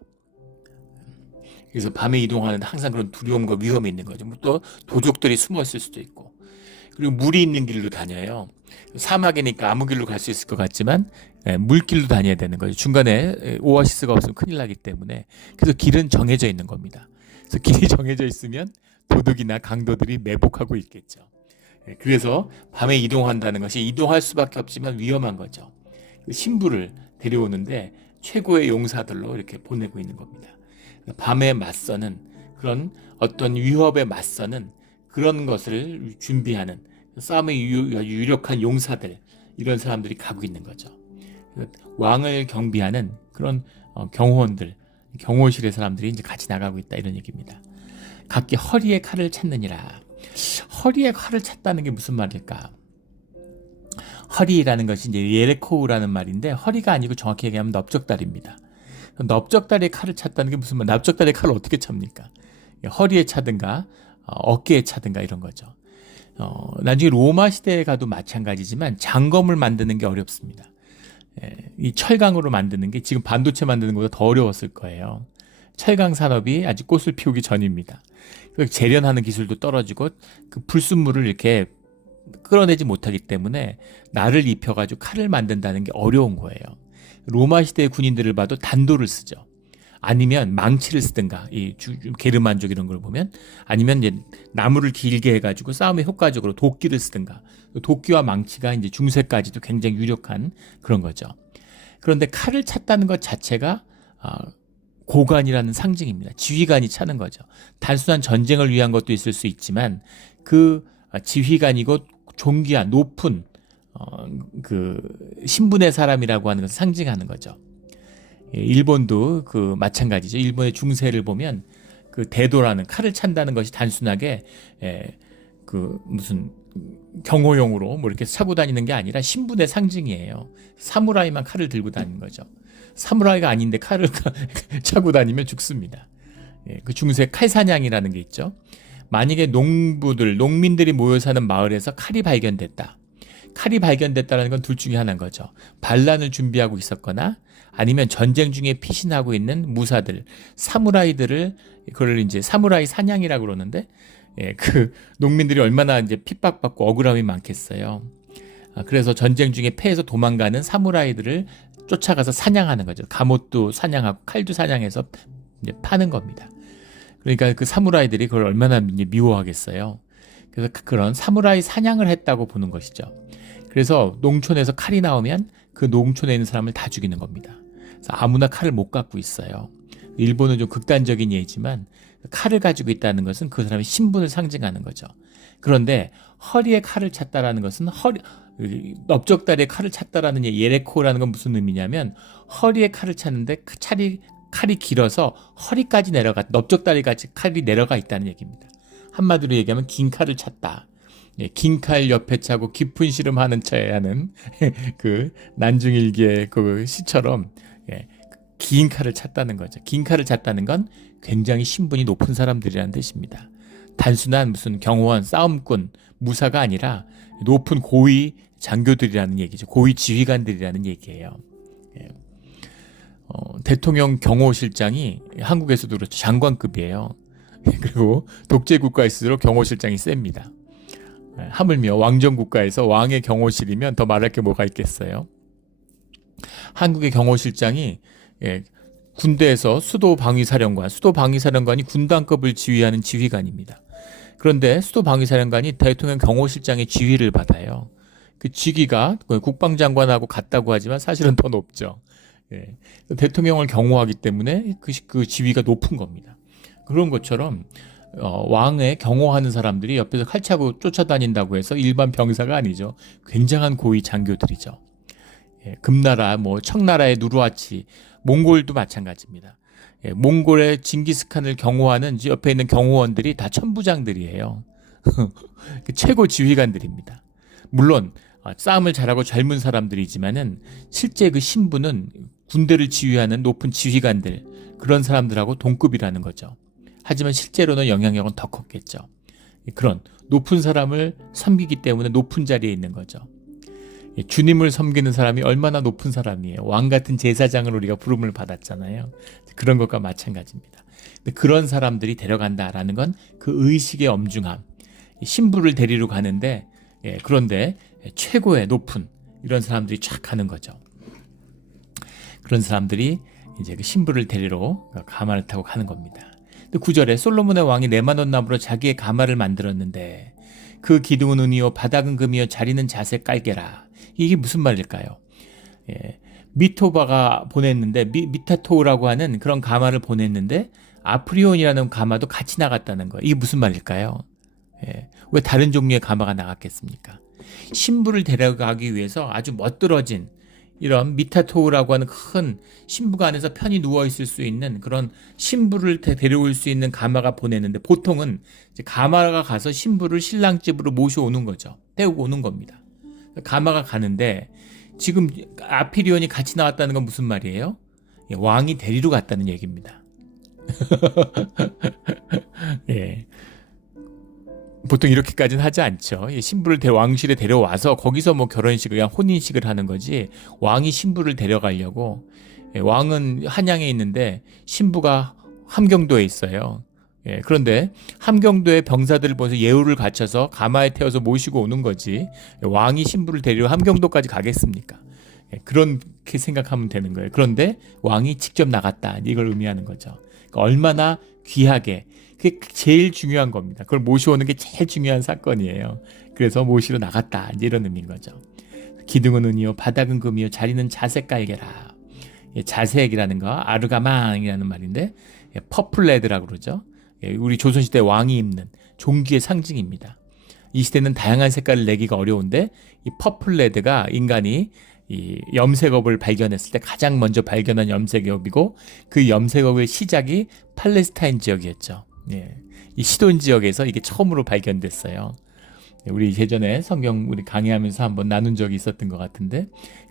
그래서 밤에 이동하는 항상 그런 두려움과 위험이 있는 거죠. 또 도적들이 숨어 있을 수도 있고 그리고 물이 있는 길로 다녀요. 사막이니까 아무 길로 갈 수 있을 것 같지만 물길로 다녀야 되는 거죠. 중간에 오아시스가 없으면 큰일 나기 때문에. 그래서 길은 정해져 있는 겁니다. 그래서 길이 정해져 있으면 도둑이나 강도들이 매복하고 있겠죠. 그래서 밤에 이동한다는 것이 이동할 수밖에 없지만 위험한 거죠. 신부를 데려오는데 최고의 용사들로 이렇게 보내고 있는 겁니다. 밤에 맞서는 그런 어떤 위협에 맞서는 그런 것을 준비하는 싸움에 유력한 용사들, 이런 사람들이 가고 있는 거죠. 왕을 경비하는 그런 경호원들, 경호실의 사람들이 이제 같이 나가고 있다, 이런 얘기입니다. 각기 허리에 칼을 찾느니라. 허리에 칼을 찾다는 게 무슨 말일까? 허리라는 것이 이제 예레코우라는 말인데, 허리가 아니고 정확히 얘기하면 넓적다리입니다. 넓적다리에 칼을 찾다는 게 무슨 말? 넓적다리에 칼을 어떻게 찹니까? 허리에 차든가 어깨에 차든가 이런 거죠. 나중에 로마 시대에 가도 마찬가지지만 장검을 만드는 게 어렵습니다. 이 철강으로 만드는 게 지금 반도체 만드는 것보다 더 어려웠을 거예요. 철강 산업이 아직 꽃을 피우기 전입니다. 재련하는 기술도 떨어지고 그 불순물을 이렇게 끌어내지 못하기 때문에 날을 입혀가지고 칼을 만든다는 게 어려운 거예요. 로마 시대의 군인들을 봐도 단도를 쓰죠. 아니면 망치를 쓰든가, 이 게르만족 이런 걸 보면, 아니면 이제 나무를 길게 해가지고 싸움에 효과적으로 도끼를 쓰든가, 도끼와 망치가 이제 중세까지도 굉장히 유력한 그런 거죠. 그런데 칼을 찼다는 것 자체가 고관이라는 상징입니다. 지휘관이 차는 거죠. 단순한 전쟁을 위한 것도 있을 수 있지만 그 지휘관이고 존귀한 높은 그 신분의 사람이라고 하는 것을 상징하는 거죠. 일본도 그 마찬가지죠. 일본의 중세를 보면 그 대도라는 칼을 찬다는 것이 단순하게 그 무슨 경호용으로 뭐 이렇게 차고 다니는 게 아니라 신분의 상징이에요. 사무라이만 칼을 들고 다니는 거죠. 사무라이가 아닌데 칼을 차고 다니면 죽습니다. 그 중세 칼사냥이라는 게 있죠. 만약에 농민들이 모여 사는 마을에서 칼이 발견됐다. 칼이 발견됐다는 건 둘 중에 하나인 거죠. 반란을 준비하고 있었거나 아니면 전쟁 중에 피신하고 있는 무사들, 사무라이들을, 그걸 이제 사무라이 사냥이라고 그러는데, 그 농민들이 얼마나 이제 핍박받고 억울함이 많겠어요. 그래서 전쟁 중에 패해서 도망가는 사무라이들을 쫓아가서 사냥하는 거죠. 갑옷도 사냥하고 칼도 사냥해서 이제 파는 겁니다. 그러니까 그 사무라이들이 그걸 얼마나 미워하겠어요. 그래서 그런 사무라이 사냥을 했다고 보는 것이죠. 그래서 농촌에서 칼이 나오면 그 농촌에 있는 사람을 다 죽이는 겁니다. 그래서 아무나 칼을 못 갖고 있어요. 일본은 좀 극단적인 예지만 칼을 가지고 있다는 것은 그 사람의 신분을 상징하는 거죠. 그런데 허리에 칼을 찼다라는 것은 넓적다리에 칼을 찼다라는 예레코라는 건 무슨 의미냐면 허리에 칼을 찼는데 그 칼이 길어서 허리까지 내려가, 넓적다리까지 칼이 내려가 있다는 얘기입니다. 한마디로 얘기하면 긴 칼을 찼다. 긴 칼 옆에 차고 깊은 시름하는 차에 하는 그 난중일기의 그 시처럼 긴 칼을 찼다는 거죠. 긴 칼을 찼다는 건 굉장히 신분이 높은 사람들이라는 뜻입니다. 단순한 무슨 경호원, 싸움꾼, 무사가 아니라 높은 고위 장교들이라는 얘기죠. 고위 지휘관들이라는 얘기예요. 대통령 경호실장이 한국에서도 그렇죠. 장관급이에요. 그리고 독재국가일수록 경호실장이 셉니다. 하물며 왕정국가에서 왕의 경호실이면 더 말할 게 뭐가 있겠어요. 한국의 경호실장이 군대에서 수도방위사령관이 군단급을 지휘하는 지휘관입니다. 그런데 수도방위사령관이 대통령 경호실장의 지휘를 받아요. 그 직위가 국방장관하고 같다고 하지만 사실은 더 높죠. 대통령을 경호하기 때문에 그 지위가 높은 겁니다. 그런 것처럼 왕의 경호하는 사람들이 옆에서 칼 차고 쫓아다닌다고 해서 일반 병사가 아니죠. 굉장한 고위 장교들이죠. 금나라, 청나라의 누르하치, 몽골도 마찬가지입니다. 몽골의 징기스칸을 경호하는 옆에 있는 경호원들이 다 천부장들이에요. 최고 지휘관들입니다. 물론 싸움을 잘하고 젊은 사람들이지만은 실제 그 신분은 군대를 지휘하는 높은 지휘관들, 그런 사람들하고 동급이라는 거죠. 하지만 실제로는 영향력은 더 컸겠죠. 그런 높은 사람을 섬기기 때문에 높은 자리에 있는 거죠. 주님을 섬기는 사람이 얼마나 높은 사람이에요. 왕 같은 제사장을 우리가 부름을 받았잖아요. 그런 것과 마찬가지입니다. 그런 사람들이 데려간다라는 건 그 의식의 엄중함. 신부를 데리러 가는데 그런데 최고의 높은 이런 사람들이 쫙 가는 거죠. 그런 사람들이 이제 그 신부를 데리러 가마를 타고 가는 겁니다. 9절에 솔로몬의 왕이 레바논 나무로 자기의 가마를 만들었는데 그 기둥은 은이요 바닥은 금이요 자리는 자색 깔개라. 이게 무슨 말일까요? 미토바가 보냈는데 미타토우라고 하는 그런 가마를 보냈는데 아프리온이라는 가마도 같이 나갔다는 거예요. 이게 무슨 말일까요? 왜 다른 종류의 가마가 나갔겠습니까? 신부를 데려가기 위해서 아주 멋들어진 이런 미타토우라고 하는 큰 신부가 안에서 편히 누워있을 수 있는 그런 신부를 데려올 수 있는 가마가 보냈는데 보통은 이제 가마가 가서 신부를 신랑집으로 모셔오는 거죠. 태우고 오는 겁니다. 가마가 가는데 지금 아피리온이 같이 나왔다는 건 무슨 말이에요? 왕이 데리러 갔다는 얘기입니다. 예. 보통 이렇게까지는 하지 않죠. 신부를 왕실에 데려와서 거기서 뭐 결혼식을 그냥 혼인식을 하는 거지 왕이 신부를 데려가려고 왕은 한양에 있는데 신부가 함경도에 있어요. 그런데 함경도의 병사들을 보면서 예우를 갖춰서 가마에 태워서 모시고 오는 거지 왕이 신부를 데리러 함경도까지 가겠습니까? 그렇게 생각하면 되는 거예요. 그런데 왕이 직접 나갔다 이걸 의미하는 거죠. 그러니까 얼마나 귀하게 그게 제일 중요한 겁니다. 그걸 모셔오는 게 제일 중요한 사건이에요. 그래서 모시러 나갔다 이런 의미인 거죠. 기둥은 은이요 바닥은 금이요 자리는 자색 깔개라. 자색이라는 거 아르가망이라는 말인데 퍼플레드라고 그러죠. 우리 조선시대 왕이 입는 종기의 상징입니다. 이 시대는 다양한 색깔을 내기가 어려운데 이 퍼플레드가 인간이 이 염색업을 발견했을 때 가장 먼저 발견한 염색업이고 그 염색업의 시작이 팔레스타인 지역이었죠. 이 시돈 지역에서 이게 처음으로 발견됐어요. 우리 예전에 성경 우리 강의하면서 한번 나눈 적이 있었던 것 같은데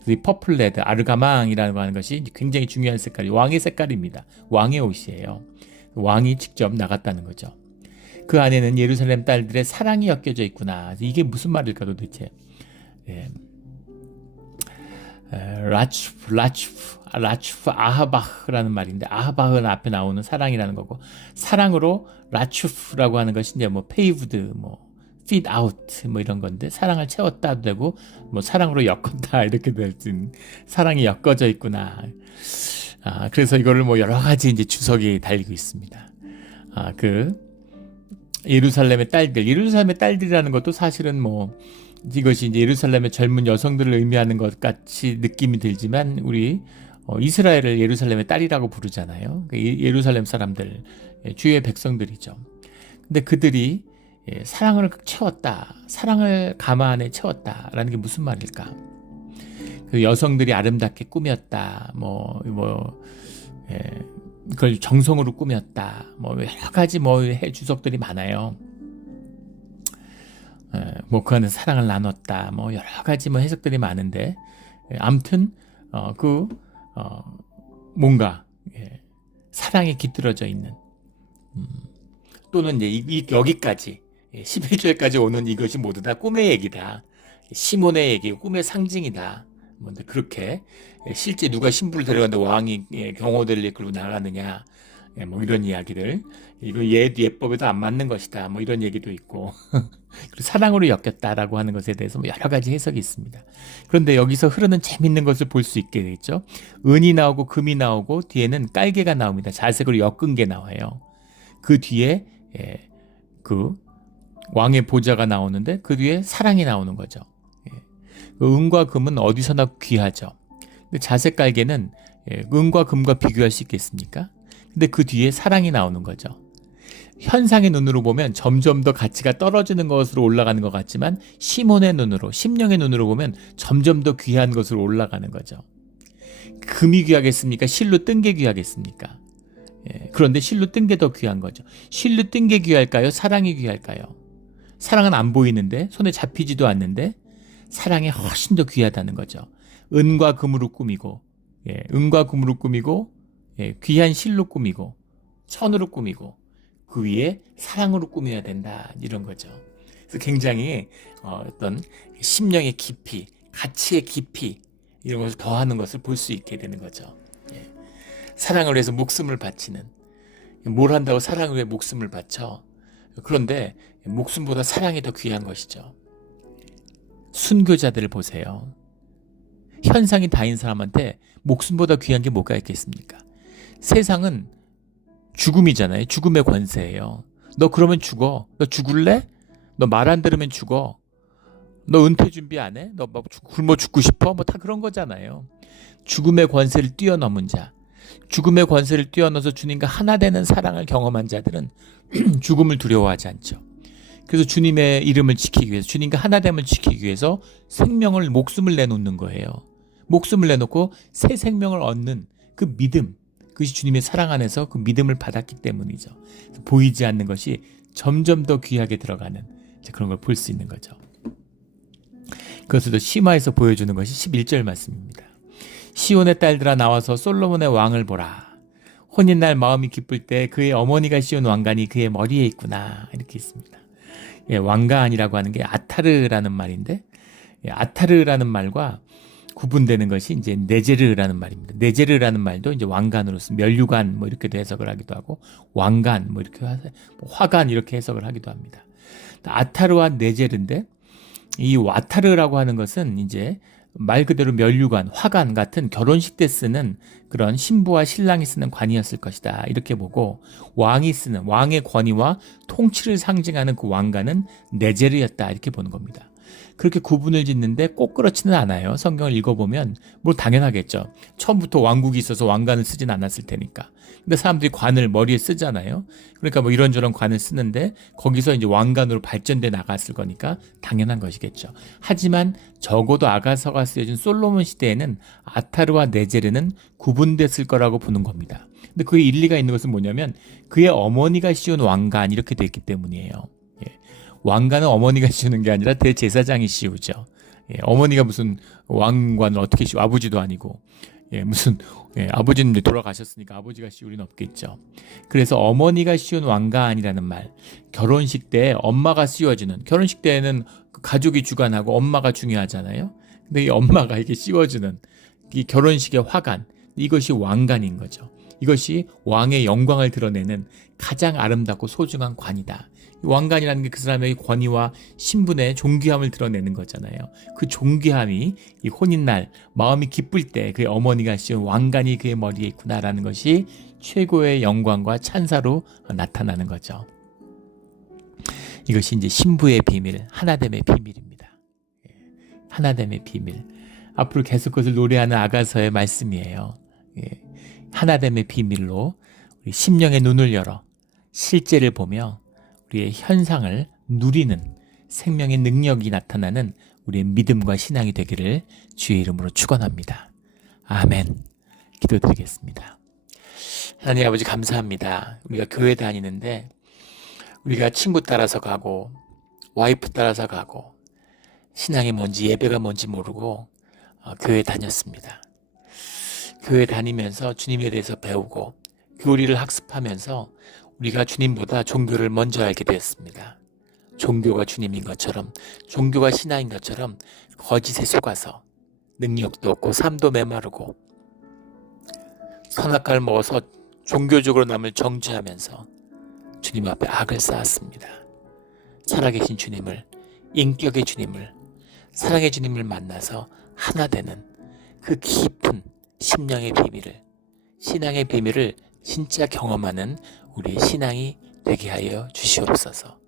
이 퍼플레드 아르가망이라는 거 하는 것이 굉장히 중요한 색깔이 왕의 색깔입니다. 왕의 옷이에요. 왕이 직접 나갔다는 거죠. 그 안에는 예루살렘 딸들의 사랑이 엮여져 있구나. 이게 무슨 말일까 도대체? 라추프 아하바흐라는 말인데 아하바흐는 앞에 나오는 사랑이라는 거고 사랑으로 라추프라고 하는 것이 이제 뭐 페이브드 뭐 feed out 뭐 이런 건데 사랑을 채웠다도 되고 뭐 사랑으로 엮었다 이렇게 될 수 있는 사랑이 엮어져 있구나. 그래서 이거를 뭐 여러 가지 이제 주석이 달리고 있습니다. 그 예루살렘의 딸들이라는 것도 사실은 뭐 이것이 이제 예루살렘의 젊은 여성들을 의미하는 것 같이 느낌이 들지만 우리 이스라엘을 예루살렘의 딸이라고 부르잖아요. 예루살렘 사람들, 주의 백성들이죠. 근데 그들이 사랑을 채웠다, 사랑을 가마 안에 채웠다라는 게 무슨 말일까? 그 여성들이 아름답게 꾸몄다, 그걸 정성으로 꾸몄다, 여러 가지 주석들이 많아요. 그 안에 사랑을 나눴다, 여러 가지 해석들이 많은데, 아무튼 뭔가 사랑이 깃들어져 있는, 또는 이제 여기까지 11절까지 오는 이것이 모두 다 꿈의 얘기다. 시몬의 얘기, 꿈의 상징이다. 뭔데 그렇게 실제 누가 신부를 데려가는데 왕이 경호대를 이끌고 나가느냐, 이런 이야기들. 이거 예법에도 안 맞는 것이다. 이런 얘기도 있고. 그리고 사랑으로 엮였다라고 하는 것에 대해서 여러 가지 해석이 있습니다. 그런데 여기서 흐르는 재밌는 것을 볼 수 있게 되죠. 은이 나오고 금이 나오고 뒤에는 깔개가 나옵니다. 자색으로 엮은 게 나와요. 그 뒤에 그 왕의 보좌가 나오는데 그 뒤에 사랑이 나오는 거죠. 은과 금은 어디서나 귀하죠. 근데 자색 깔개는 은과 금과 비교할 수 있겠습니까? 근데 그 뒤에 사랑이 나오는 거죠. 현상의 눈으로 보면 점점 더 가치가 떨어지는 것으로 올라가는 것 같지만 시몬의 눈으로, 심령의 눈으로 보면 점점 더 귀한 것으로 올라가는 거죠. 금이 귀하겠습니까? 실로 뜬 게 귀하겠습니까? 그런데 실로 뜬 게 더 귀한 거죠. 실로 뜬 게 귀할까요? 사랑이 귀할까요? 사랑은 안 보이는데 손에 잡히지도 않는데 사랑이 훨씬 더 귀하다는 거죠. 은과 금으로 꾸미고 귀한 실로 꾸미고 천으로 꾸미고 그 위에 사랑으로 꾸며야 된다 이런 거죠. 그래서 굉장히 어떤 심령의 깊이, 가치의 깊이 이런 것을 더하는 것을 볼 수 있게 되는 거죠. 사랑을 위해서 목숨을 바치는, 뭘 한다고 사랑을 위해 목숨을 바쳐. 그런데 목숨보다 사랑이 더 귀한 것이죠. 순교자들을 보세요. 현상이 다인 사람한테 목숨보다 귀한 게 뭐가 있겠습니까? 세상은 죽음이잖아요. 죽음의 권세예요. 너 그러면 죽어. 너 죽을래? 너 말 안 들으면 죽어. 너 은퇴 준비 안 해? 너 막 굶어 죽고 싶어? 뭐 다 그런 거잖아요. 죽음의 권세를 뛰어넘은 자, 죽음의 권세를 뛰어넘어서 주님과 하나 되는 사랑을 경험한 자들은 죽음을 두려워하지 않죠. 그래서 주님의 이름을 지키기 위해서, 주님과 하나됨을 지키기 위해서 생명을, 목숨을 내놓는 거예요. 목숨을 내놓고 새 생명을 얻는 그 믿음, 그것이 주님의 사랑 안에서 그 믿음을 받았기 때문이죠. 보이지 않는 것이 점점 더 귀하게 들어가는 그런 걸 볼 수 있는 거죠. 그것을 또 심화해서 보여주는 것이 11절 말씀입니다. 시온의 딸들아 나와서 솔로몬의 왕을 보라. 혼인날 마음이 기쁠 때 그의 어머니가 씌운 왕관이 그의 머리에 있구나. 이렇게 있습니다. 예, 왕관이라고 하는 게 아타르라는 말인데, 예, 아타르라는 말과 구분되는 것이 이제 네제르라는 말입니다. 네제르라는 말도 이제 왕관으로서 면류관 뭐 이렇게도 해석을 하기도 하고, 왕관 뭐 이렇게 화관 이렇게 해석을 하기도 합니다. 아타르와 네제르인데, 이 아타르라고 하는 것은 이제 말 그대로 면류관, 화관 같은 결혼식 때 쓰는 그런 신부와 신랑이 쓰는 관이었을 것이다. 이렇게 보고, 왕이 쓰는 왕의 권위와 통치를 상징하는 그 왕관은 네제르였다. 이렇게 보는 겁니다. 그렇게 구분을 짓는데 꼭 그렇지는 않아요. 성경을 읽어보면 뭐 당연하겠죠. 처음부터 왕국이 있어서 왕관을 쓰진 않았을 테니까. 근데 사람들이 관을 머리에 쓰잖아요. 그러니까 뭐 이런저런 관을 쓰는데 거기서 이제 왕관으로 발전돼 나갔을 거니까 당연한 것이겠죠. 하지만 적어도 아가서가 쓰여진 솔로몬 시대에는 아타르와 네제르는 구분됐을 거라고 보는 겁니다. 근데 그의 일리가 있는 것은 뭐냐면 그의 어머니가 씌운 왕관 이렇게 돼 있기 때문이에요. 왕관은 어머니가 씌우는 게 아니라 대제사장이 씌우죠. 예, 어머니가 무슨 왕관을 어떻게 씌우, 아버지도 아니고, 예, 무슨, 예, 아버지는 돌아가셨으니까 아버지가 씌울 리는 없겠죠. 그래서 어머니가 씌운 왕관이라는 말, 결혼식 때 엄마가 씌워주는, 결혼식 때에는 가족이 주관하고 엄마가 중요하잖아요. 근데 이 엄마가 이렇게 씌워주는 이 결혼식의 화관, 이것이 왕관인 거죠. 이것이 왕의 영광을 드러내는 가장 아름답고 소중한 관이다. 왕관이라는 게 그 사람의 권위와 신분의 존귀함을 드러내는 거잖아요. 그 존귀함이 이 혼인날 마음이 기쁠 때 그의 어머니가 씌운 왕관이 그의 머리에 있구나라는 것이 최고의 영광과 찬사로 나타나는 거죠. 이것이 이제 신부의 비밀, 하나됨의 비밀입니다. 하나됨의 비밀. 앞으로 계속 그것을 노래하는 아가서의 말씀이에요. 하나됨의 비밀로 우리 심령의 눈을 열어 실제를 보며 우리의 현상을 누리는 생명의 능력이 나타나는 우리의 믿음과 신앙이 되기를 주의 이름으로 축원합니다. 아멘. 기도드리겠습니다. 하나님 아버지 감사합니다. 우리가 교회 다니는데 우리가 친구 따라서 가고 와이프 따라서 가고 신앙이 뭔지 예배가 뭔지 모르고 교회 다녔습니다. 교회 다니면서 주님에 대해서 배우고 교리를 학습하면서 우리가 주님보다 종교를 먼저 알게 되었습니다. 종교가 주님인 것처럼, 종교가 신앙인 것처럼 거짓에 속아서 능력도 없고 삶도 메마르고 선악과를 먹어서 종교적으로 남을 정죄하면서 주님 앞에 악을 쌓았습니다. 살아계신 주님을, 인격의 주님을, 사랑의 주님을 만나서 하나 되는 그 깊은 심령의 비밀을, 신앙의 비밀을 진짜 경험하는 우리의 신앙이 되게 하여 주시옵소서.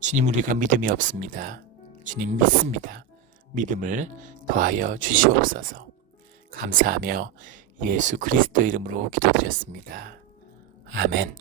주님, 우리가 믿음이 없습니다. 주님 믿습니다. 믿음을 더하여 주시옵소서. 감사하며 예수 그리스도 이름으로 기도드렸습니다. 아멘.